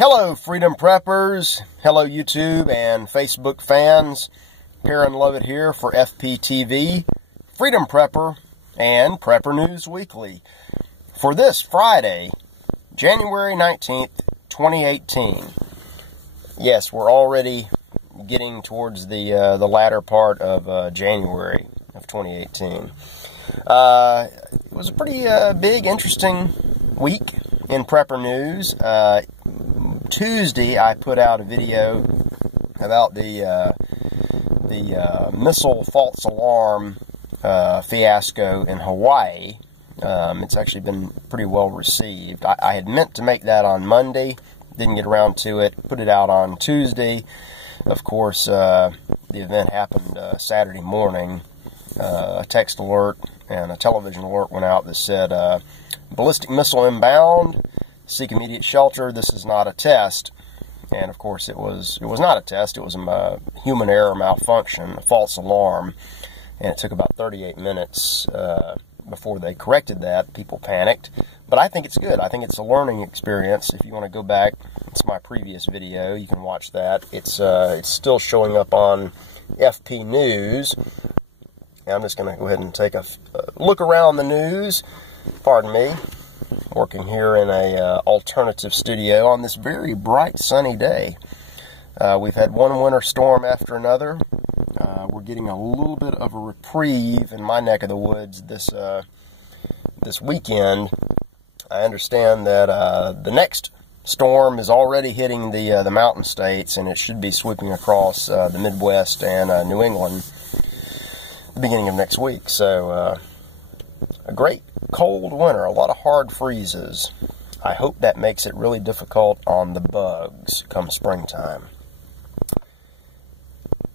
Hello, Freedom Preppers. Hello, YouTube and Facebook fans. Aaron Lovett here for FPTV, Freedom Prepper, and Prepper News Weekly. For this Friday, January 19th, 2018. Yes, we're already getting towards the latter part of January of 2018. It was a pretty big, interesting week in Prepper News. Tuesday, I put out a video about the missile false alarm fiasco in Hawaii. It's actually been pretty well received. I had meant to make that on Monday, didn't get around to it, put it out on Tuesday. Of course, the event happened Saturday morning. A text alert and a television alert went out that said, ballistic missile inbound, seek immediate shelter, this is not a test. And of course it was not a test, it was a human error malfunction, a false alarm. And it took about 38 minutes before they corrected that. People panicked. But I think it's good. I think it's a learning experience. If you want to go back, it's my previous video, you can watch that. It's still showing up on FP News. And I'm just going to go ahead and take a look around the news. Pardon me. Working here in a alternative studio on this very bright sunny day. We've had one winter storm after another. We're getting a little bit of a reprieve in my neck of the woods this weekend. I understand that the next storm is already hitting the mountain states, and it should be sweeping across the Midwest and New England the beginning of next week. So a great cold winter, a lot of hard freezes. I hope that makes it really difficult on the bugs come springtime.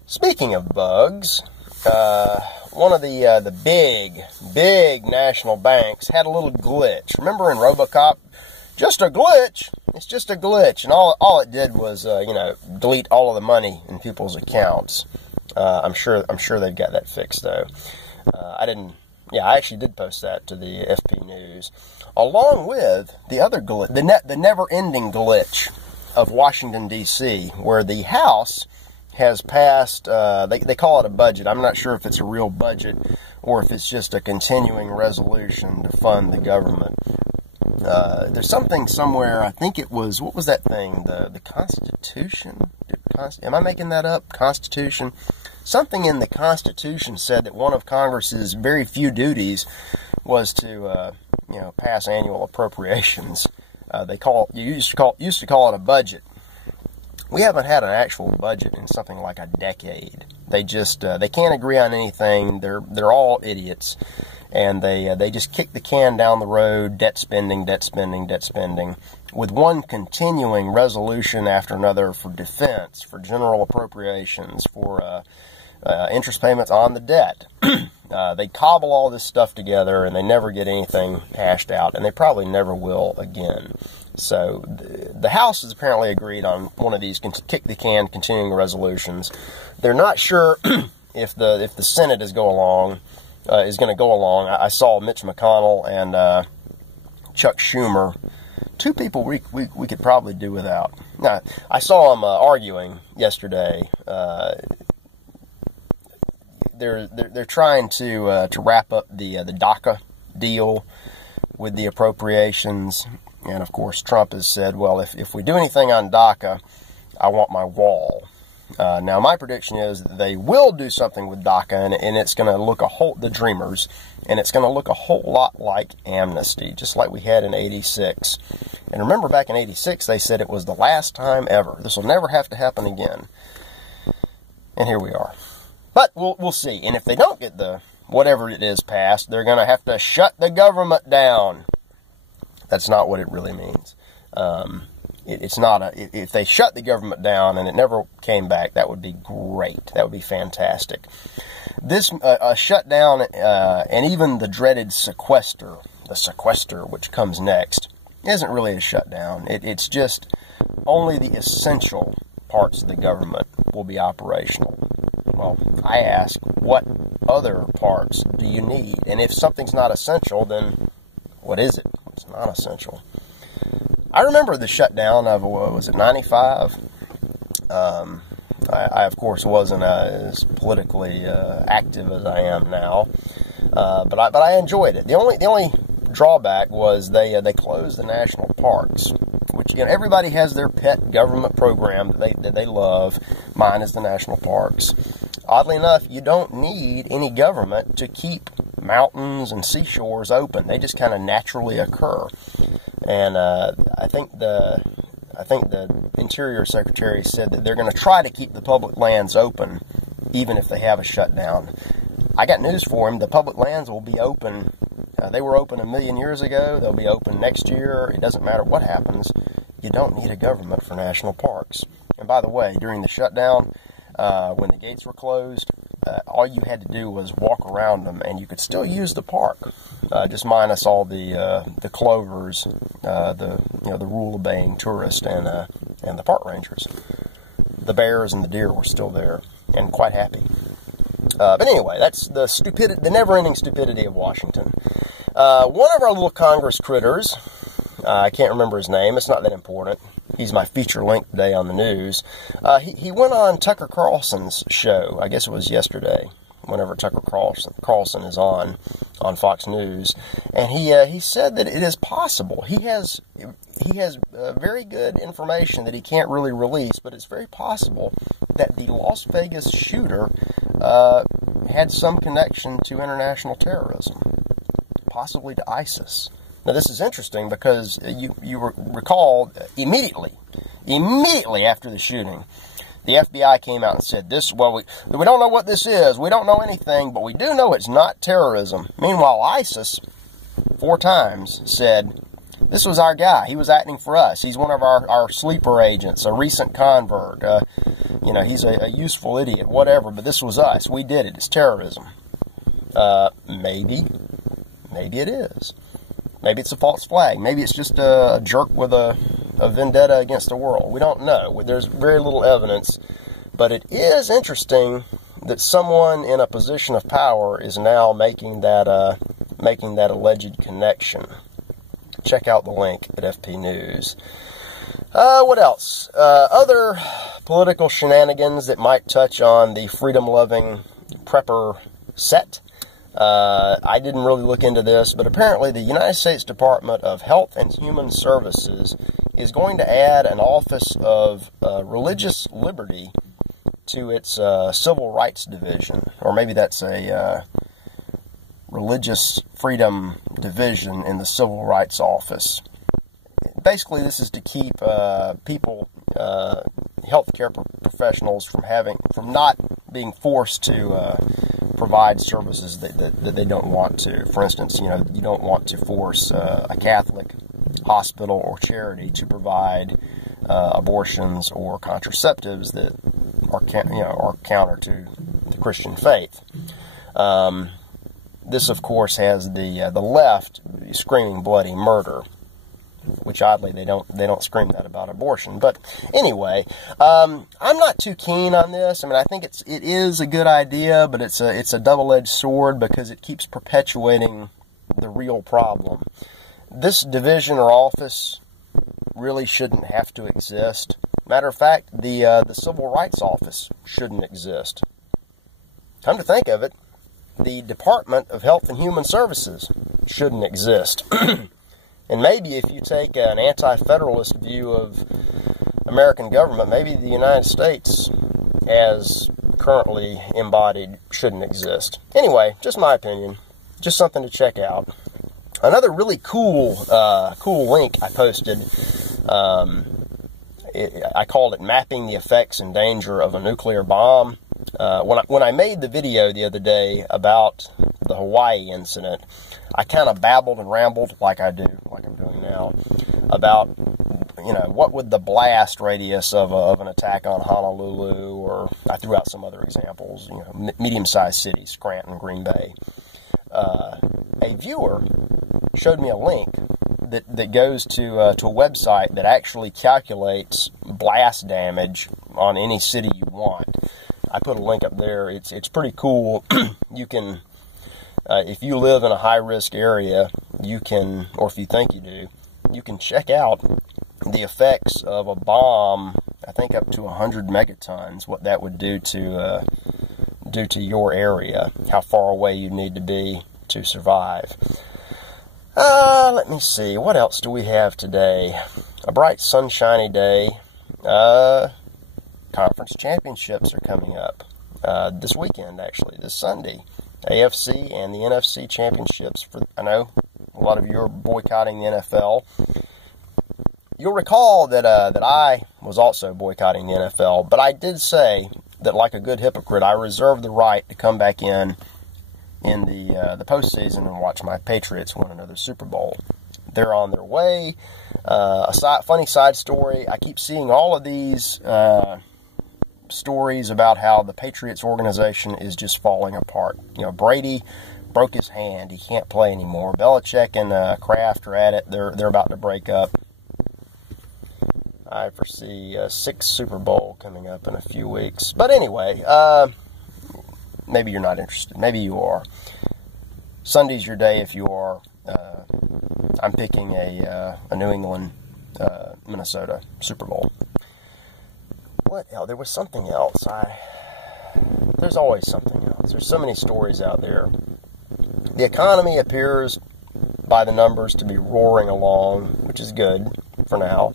Speaking of bugs, one of the big national banks had a little glitch. Remember in RoboCop? Just a glitch. It's just a glitch, and all it did was delete all of the money in people's accounts. I'm sure they've got that fixed though. I actually did post that to the FP News, along with the other glitch, the never-ending glitch of Washington, D.C., where the House has passed, they call it a budget. I'm not sure if it's a real budget or if it's just a continuing resolution to fund the government. There's something somewhere, I think it was, what was that thing, the Constitution? Am I making that up? Constitution? Something in the Constitution said that one of Congress's very few duties was to, pass annual appropriations. Used to call it a budget. We haven't had an actual budget in something like a decade. They just they can't agree on anything. They're all idiots, and they just kick the can down the road. Debt spending, with one continuing resolution after another for defense, for general appropriations, for interest payments on the debt. They cobble all this stuff together, and they never get anything hashed out, and they probably never will again. So the House has apparently agreed on one of these kick the can continuing resolutions. They're not sure if the Senate is going to go along. I saw Mitch McConnell and Chuck Schumer, two people we could probably do without. Now, I saw them arguing yesterday. They're trying to wrap up the DACA deal with the appropriations. And, of course, Trump has said, well, if we do anything on DACA, I want my wall. Now, my prediction is that they will do something with DACA, and it's going to look the Dreamers, and it's going to look a whole lot like amnesty, just like we had in '86. And remember, back in '86, they said it was the last time ever. This will never have to happen again. And here we are. But we'll see. And if they don't get whatever it is passed, they're going to have to shut the government down. That's not what it really means. It's not if they shut the government down and it never came back, that would be great. That would be fantastic. This shutdown and even the dreaded sequester, which comes next, isn't really a shutdown. It's just only the essential parts of the government will be operational. Well, I ask, what other parts do you need? And if something's not essential, then what is it? It's not essential. I remember the shutdown of, what was it, 95? I of course, wasn't as politically active as I am now, but I enjoyed it. The only drawback was they closed the national parks, which, everybody has their pet government program that they love. Mine is the national parks. Oddly enough, you don't need any government to keep mountains and seashores open. They just kind of naturally occur. And I think the Interior Secretary said that they're going to try to keep the public lands open, even if they have a shutdown. I got news for him. The public lands will be open. They were open 1 million years ago. They'll be open next year. It doesn't matter what happens. You don't need a government for national parks. And by the way, during the shutdown, when the gates were closed, all you had to do was walk around them, and you could still use the park, just minus all the clovers, the rule-obeying tourists, and the park rangers. The bears and the deer were still there, and quite happy. But anyway, that's the never-ending stupidity of Washington. One of our little Congress critters, I can't remember his name. It's not that important. He's my feature link today on the news. He went on Tucker Carlson's show. I guess it was yesterday, whenever Tucker Carlson is on Fox News, and he said that it is possible. He has very good information that he can't really release, but it's very possible that the Las Vegas shooter had some connection to international terrorism, possibly to ISIS. Now, this is interesting because you recall immediately after the shooting, the FBI came out and said, we don't know what this is, we don't know anything, but we do know it's not terrorism. Meanwhile, ISIS, 4 times, said, this was our guy, he was acting for us, he's one of our sleeper agents, a recent convert, he's a useful idiot, whatever, but this was us, we did it, it's terrorism. Maybe it is. Maybe it's a false flag. Maybe it's just a jerk with a vendetta against the world. We don't know. There's very little evidence. But it is interesting that someone in a position of power is now making that alleged connection. Check out the link at FP News. What else? Other political shenanigans that might touch on the freedom-loving prepper set. I didn't really look into this, but apparently the United States Department of Health and Human Services is going to add an Office of Religious Liberty to its Civil Rights Division, or maybe that's a Religious Freedom Division in the Civil Rights Office. Basically, this is to keep people, healthcare professionals, from not being forced to provide services that they don't want to. For instance, you don't want to force a Catholic hospital or charity to provide abortions or contraceptives that are counter to the Christian faith. This, of course, has the left screaming bloody murder, which oddly they don't scream that about abortion. But anyway, I'm not too keen on this. I mean, I think it is a good idea, but it's a double-edged sword because it keeps perpetuating the real problem. This division or office really shouldn't have to exist. Matter of fact, the Civil Rights Office shouldn't exist. Come to think of it, the Department of Health and Human Services shouldn't exist. And maybe if you take an anti-federalist view of American government, maybe the United States, as currently embodied, shouldn't exist. Anyway, just my opinion. Just something to check out. Another really cool link I posted, I called it Mapping the Effects and Danger of a Nuclear Bomb. When I made the video the other day about the Hawaii incident, I kind of babbled and rambled like I'm doing now, about, what would the blast radius of an attack on Honolulu, or I threw out some other examples, medium-sized cities, Scranton, Green Bay. A viewer showed me a link that goes to a website that actually calculates blast damage on any city you want. I put a link up there. It's pretty cool. You can, if you live in a high-risk area, you can, or if you think you do, you can check out the effects of a bomb, I think up to 100 megatons, what that would do to your area, how far away you need to be to survive. Let me see, what else do we have today? A bright, sunshiny day. Conference championships are coming up this weekend, actually, this Sunday. AFC and the NFC championships. I know a lot of you are boycotting the NFL. You'll recall that I was also boycotting the NFL, but I did say that, like a good hypocrite, I reserve the right to come back in the postseason and watch my Patriots win another Super Bowl. They're on their way. Funny side story, I keep seeing all of these stories about how the Patriots organization is just falling apart. You know, Brady broke his hand. He can't play anymore. Belichick and Kraft are at it. They're about to break up. I foresee a 6th Super Bowl coming up in a few weeks. But anyway, maybe you're not interested. Maybe you are. Sunday's your day if you are. I'm picking a New England, Minnesota Super Bowl. What else? There was something else. There's always something else. There's so many stories out there. The economy appears, by the numbers, to be roaring along, which is good for now.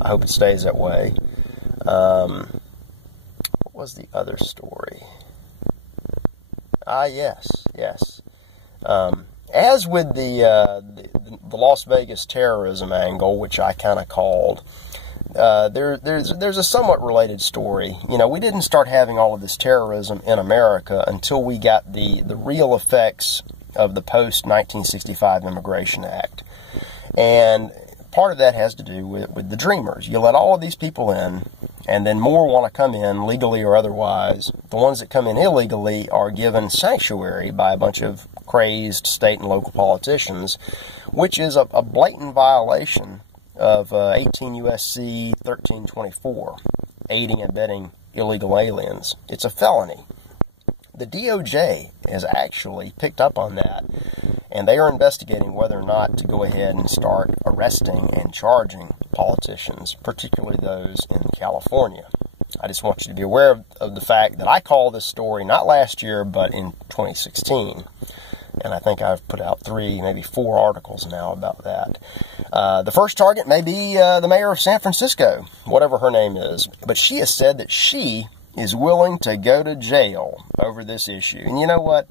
I hope it stays that way. What was the other story? Yes. As with the Las Vegas terrorism angle, which I kind of called, there's a somewhat related story. You know, we didn't start having all of this terrorism in America until we got the real effects of the post-1965 Immigration Act. And part of that has to do with the Dreamers. You let all of these people in, and then more want to come in, legally or otherwise. The ones that come in illegally are given sanctuary by a bunch of crazed state and local politicians, which is a blatant violation of 18 U.S.C. 1324, aiding and abetting illegal aliens. It's a felony. The DOJ has actually picked up on that, and they are investigating whether or not to go ahead and start arresting and charging politicians, particularly those in California. I just want you to be aware of the fact that I called this story not last year, but in 2016. And I think I've put out 3, maybe 4 articles now about that. The first target may be the mayor of San Francisco, whatever her name is. But she has said that she is willing to go to jail over this issue. And you know what?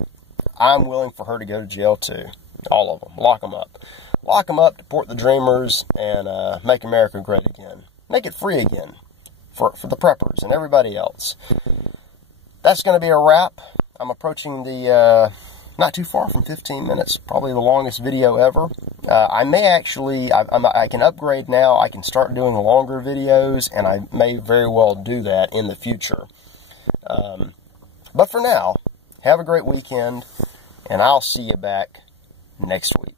I'm willing for her to go to jail too. All of them. Lock them up. Lock them up, deport the Dreamers, and make America great again. Make it free again for the preppers and everybody else. That's going to be a wrap. I'm approaching the... not too far from 15 minutes, probably the longest video ever. I may actually, I can upgrade now, I can start doing longer videos, and I may very well do that in the future. But for now, have a great weekend, and I'll see you back next week.